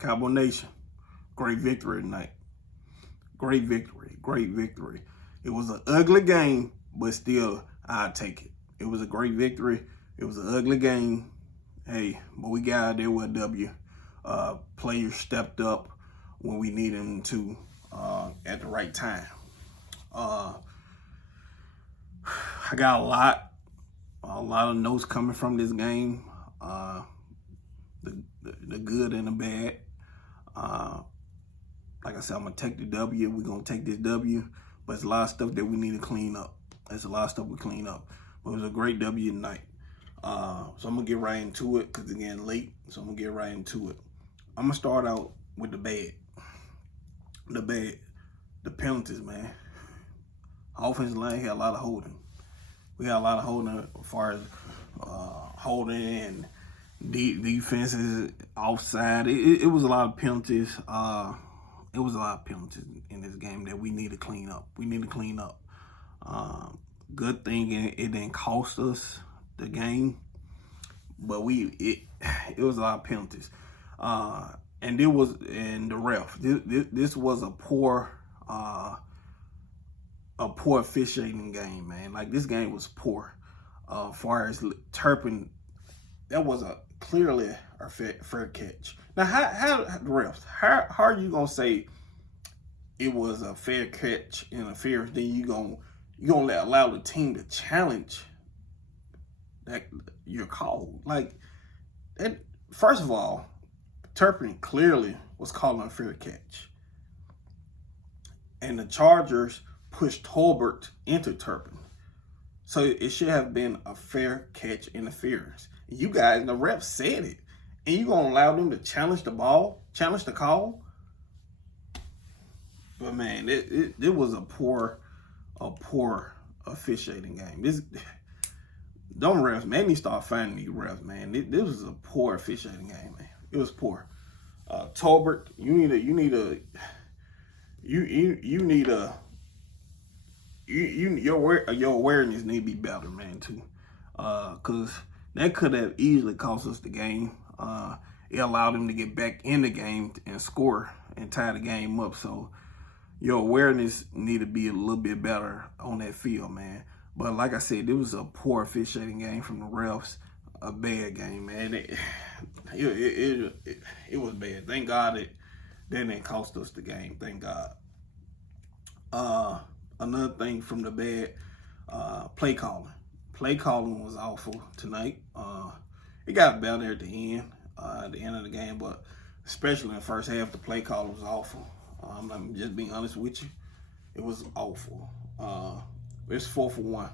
Cowboy Nation, great victory tonight. Great victory, great victory. It was an ugly game, but still, I'd take it. It was a great victory. It was an ugly game. Hey, but we got out there with a W. Players stepped up when we needed them to at the right time. I got a lot of notes coming from this game. The good and the bad. Like I said, I'm gonna take the W. We're gonna take this W, but it's a lot of stuff that we need to clean up. There's a lot of stuff we clean up. But it was a great W tonight. So I'm gonna get right into it because again, late. So I'm gonna get right into it. I'm gonna start out with the bad. The penalties, man. Offensive line had a lot of holding. We got a lot of holding as far as holding and defenses offside. It was a lot of penalties. It was a lot of penalties in this game that we need to clean up. Good thing it didn't cost us the game, but it was a lot of penalties. And the ref. This was a poor officiating game, man. Like this game was poor. As far as Turpin, that was clearly a fair catch. Now, how the refs? How are you gonna say it was a fair catch interference? Then you gonna allow the team to challenge that your call? Like that. First of all, Turpin clearly was calling a fair catch, and the Chargers pushed Tolbert into Turpin, so it should have been a fair catch interference. You guys, the refs said it, and you gonna allow them to challenge the call? But man, it was a poor officiating game. Them refs, man, they start finding these refs, man. This was a poor officiating game, man. It was poor. Tolbert, your awareness need to be better, man, too. Cause that could have easily cost us the game. It allowed them to get back in the game and score and tie the game up. So your awareness need to be a little bit better on that field, man. But like I said, it was a poor officiating game from the refs. A bad game, man. It was bad. Thank God that didn't cost us the game. Thank God. Another thing from the bad, play calling. Play calling was awful tonight. It got better at the end of the game, but especially in the first half, the play calling was awful. I'm just being honest with you. It was awful. It's 4-for-1.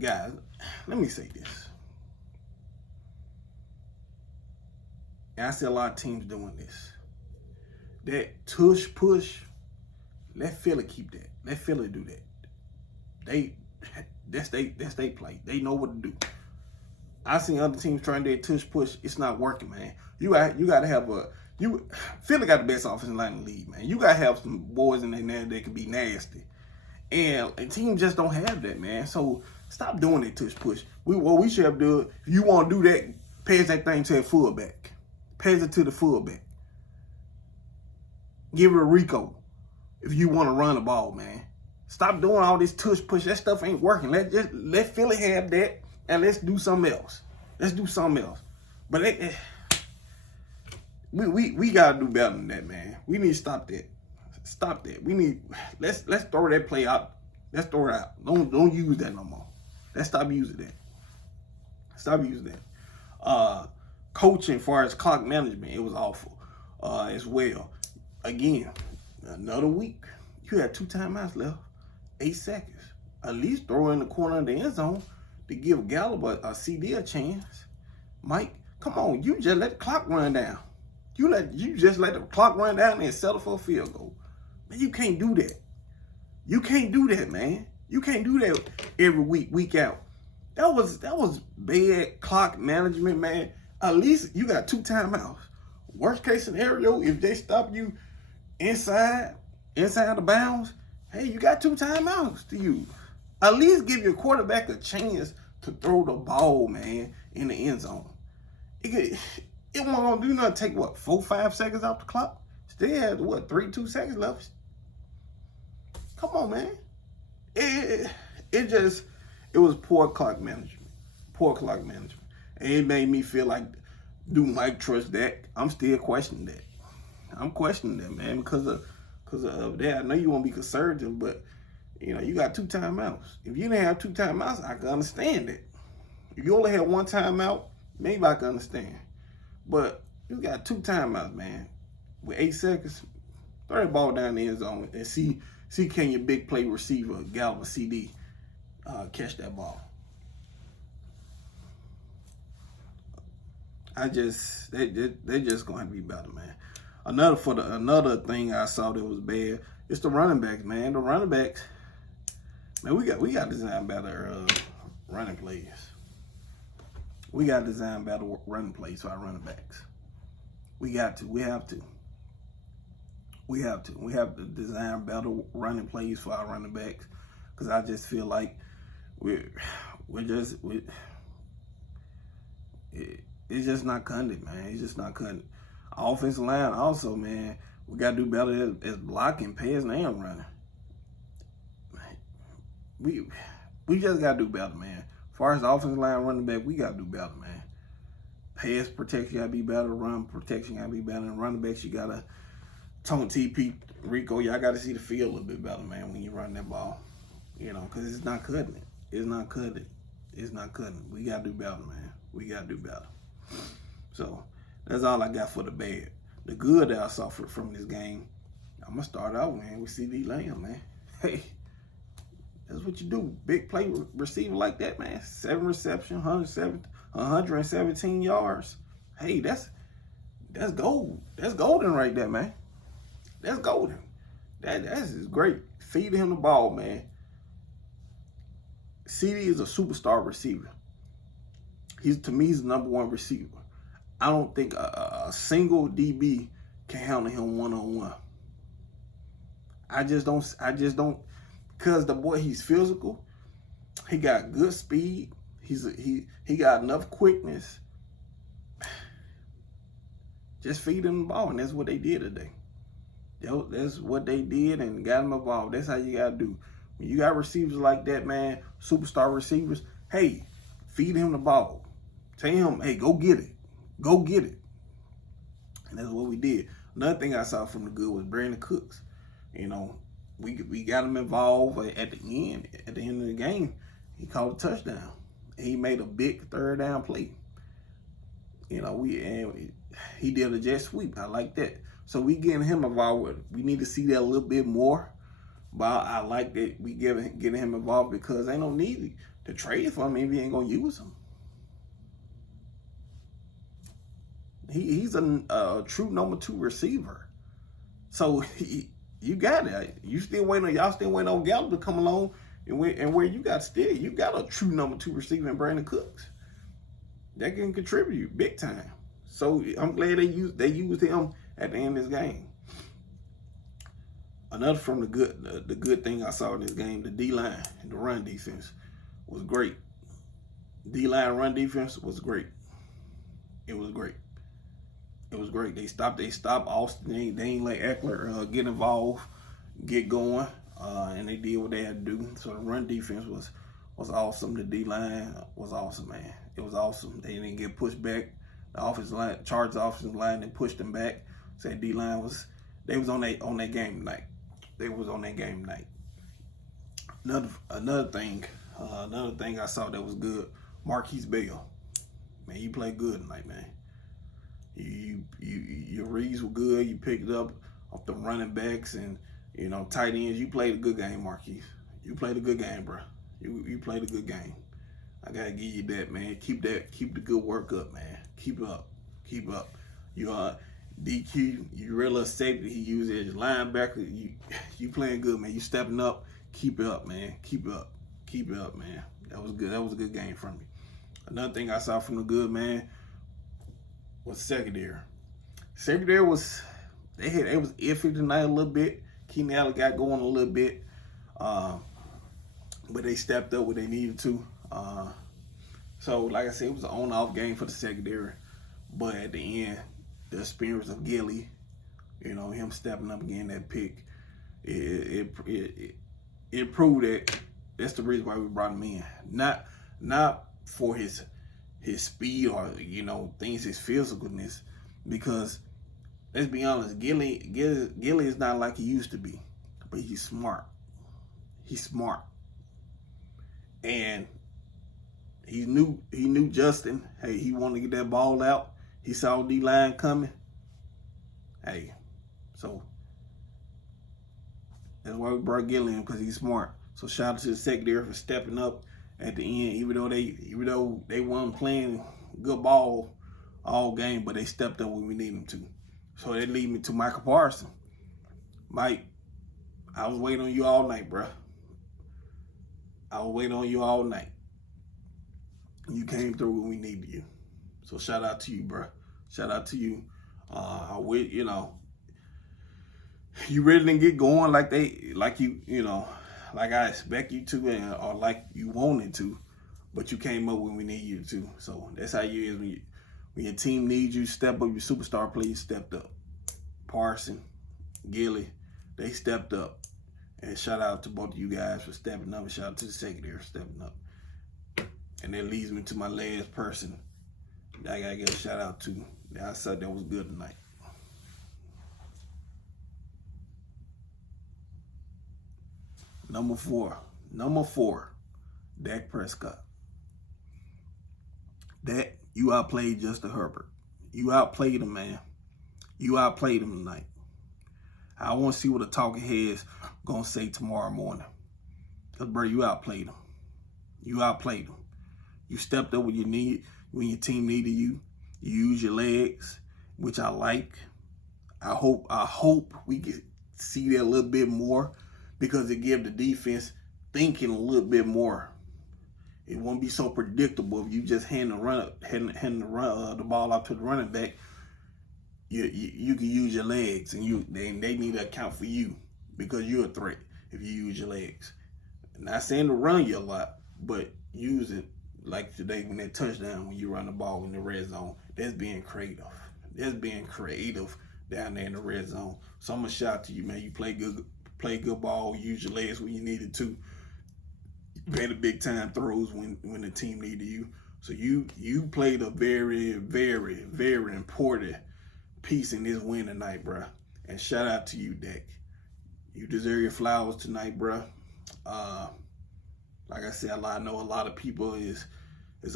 Guys, let me say this. And I see a lot of teams doing this. That tush push, let Philly keep that. Let Philly do that. That's they play. They know what to do. I seen other teams trying their tush push. It's not working, man. You got to have Philly got the best offensive line in the league, man. You got to have some boys in there that can be nasty. And teams just don't have that, man. So stop doing that tush push. What we should have done, if you want to do that, pass that thing to a fullback. Pass it to the fullback. Give it to Rico if you want to run the ball, man. Stop doing all this tush push. That stuff ain't working. Let Philly have that, and let's do something else. But we gotta do better than that, man. We need to stop that. Let's throw that play out. Let's throw it out. Don't use that no more. Let's stop using that. Coaching as far as clock management, it was awful as well. Again, another week. You had 2 timeouts left, 8 seconds. At least throw in the corner of the end zone to give Gallup a CD a chance. Mike, come on, you just let the clock run down. You just let the clock run down and settle for a field goal. Man, you can't do that. You can't do that, man. You can't do that every week out. That was bad clock management, man. At least you got 2 timeouts. Worst case scenario, if they stop you inside the bounds, hey, you got 2 timeouts to use. At least give your quarterback a chance to throw the ball, man, in the end zone. It wasn't gonna do nothing. Take what, 4-5 seconds off the clock? Still had what, 3-2 seconds left. Come on, man. It was poor clock management. Poor clock management. And it made me feel like, do Mike trust that? I'm still questioning that. I'm questioning that, man, because of that. I know you won't be conservative, but you got 2 timeouts. If you didn't have 2 timeouts, I can understand it. If you only had 1 timeout, maybe I can understand. But you got 2 timeouts, man. With 8 seconds, throw the ball down the end zone and see can your big play receiver, Galvin CD, catch that ball. They just going to be better, man. Another thing I saw that was bad is the running backs, man. The running backs, man, we got to design better running plays. We got to design better running plays for our running backs. We have to design better running plays for our running backs, because I just feel like it's just not cutting it, man. It's just not cutting it. Offensive line also, man, we got to do better as blocking, passing, and running. We just got to do better, man. As far as the offensive line running back, we got to do better, man. Pass protection got to be better. Run protection got to be better. And running backs, you got to Tone TP, Rico, y'all got to see the field a little bit better, man, when you run that ball. Because it's not cutting it. It's not cutting it. It's not cutting it. We got to do better, man. We got to do better. So, that's all I got for the bad. The good that I saw from this game, I'm going to start out, man, with CD Lamb, man. Hey, that's what you do. Big play receiver like that, man. 7 receptions, 117 yards. Hey, that's gold. That's golden right there, man. That's golden. That's great. Feed him the ball, man. CD is a superstar receiver. To me, he's the number 1 receiver. I don't think a single DB can handle him one-on-one. I just don't, because the boy, he's physical. He got good speed. He got enough quickness. Just feed him the ball, and that's what they did today. That's what they did, and got him involved. That's how you got to do. When you got receivers like that, man, superstar receivers, hey, feed him the ball. Tell him, hey, go get it. Go get it. And that's what we did. Another thing I saw from the good was Brandon Cooks. We got him involved at the end. At the end of the game, he called a touchdown. And he made a big 3rd down play. He did a jet sweep. I like that. So we getting him involved. We need to see that a little bit more. But I like that we getting him involved, because ain't no need to trade for him if you ain't gonna use him. He's a true number 2 receiver. So you got it. Y'all still waiting on Gallup to come along, and where you got a true number 2 receiver in Brandon Cooks that can contribute big time. So I'm glad they used him at the end of this game. Another from the good thing I saw in this game, the D-line and the run defense was great. D-line run defense was great. It was great. It was great. They stopped Austin. They ain't let Eckler get involved, get going, and they did what they had to do. So the run defense was awesome. The D-line was awesome, man. It was awesome. They didn't get pushed back. The offensive line, charged the offensive line and pushed them back. So the D-line was on their game tonight. They was on their game tonight. Another thing I saw that was good, Marquise Bell. Man, you played good tonight, man. Your reads were good. You picked it up off the running backs and tight ends. You played a good game, Marquise. You played a good game, bro. You played a good game. I gotta give you that, man. Keep the good work up, man. Keep it up. You DQ, you realize safety he used as linebacker. You playing good, man. You stepping up. Keep it up, man. Keep it up, man. That was good. That was a good game from you. Another thing I saw from the good, man, was secondary. Secondary was iffy tonight a little bit. Keenan Allen got going a little bit, but they stepped up when they needed to. So like I said, it was an on-off game for the secondary. But at the end, the experience of Gilly, you know, him stepping up again that pick, it proved that that's the reason why we brought him in. Not for his speed or, you know, things, his physicalness, because let's be honest, Gilly is not like he used to be, but he's smart. He's smart, and he knew Justin. Hey, he wanted to get that ball out. He saw D-line coming. Hey, so that's why we brought Gilly in, because he's smart. So shout out to the secondary for stepping up at the end, even though they weren't playing good ball all game, but they stepped up when we needed them to. So that lead me to Michael Parsons. Mike, I was waiting on you all night, bro. I was waiting on you all night. You came through when we needed you. So shout out to you, bro. Shout out to you. You know, you really didn't get going like I expect you to, or like you wanted to, but you came up when we need you to. So that's how you is when your team needs you. Step up. Your superstar players stepped up. Parson, Gilly, they stepped up. And shout out to both of you guys for stepping up, and shout out to the secondary for stepping up. And that leads me to my last person that I gotta give a shout out to. That I said that was good tonight. Number four, Dak Prescott. Dak, you outplayed Justin Herbert. You outplayed him, man. You outplayed him tonight. I want to see what the talking heads gonna say tomorrow morning. Cause bro, you outplayed him. You outplayed him. You stepped up when your team needed you. You used your legs, which I like. I hope we can see that a little bit more, because it gives the defense thinking a little bit more. It won't be so predictable if you just hand the ball out to the running back. You can use your legs, and they need to account for you, because you're a threat if you use your legs. Not saying to run you a lot, but use it like today when that touchdown, when you run the ball in the red zone. That's being creative. That's being creative down there in the red zone. So I'm gonna shout out to you, man. You play good ball, use your legs when you needed to. You made the big time throws when the team needed you. So you played a very, very, very important piece in this win tonight, bro. And shout out to you, Dak. You deserve your flowers tonight, bro. Like I said, I know a lot of people is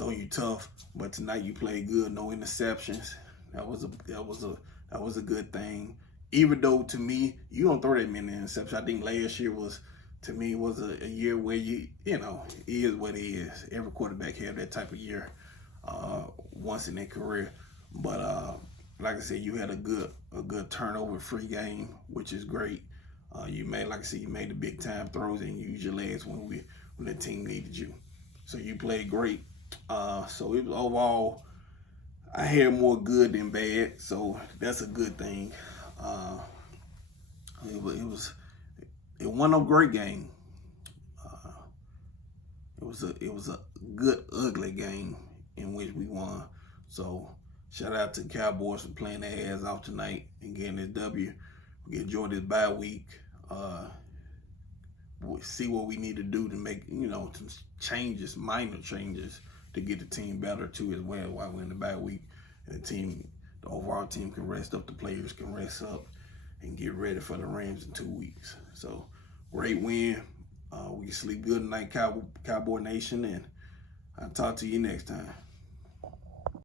on you tough, but tonight you played good. No interceptions. That was a good thing. Even though, to me, you don't throw that many interceptions. I think last year was a year where you know, it is what it is. Every quarterback had that type of year once in their career. But like I said, you had a good turnover-free game, which is great. You made the big time throws and you used your legs when the team needed you. So you played great. So it was overall, I had more good than bad, so that's a good thing. It wasn't a great game. It was a good ugly game in which we won. So shout out to the Cowboys for playing their ass off tonight and getting this W. We enjoy this bye week. We'll see what we need to do to make, some changes, minor changes, to get the team better too as well while we're in the bye week. And the overall team can rest up, the players can rest up and get ready for the Rams in 2 weeks. So great win. We can sleep good tonight, Cowboy Nation, and I'll talk to you next time.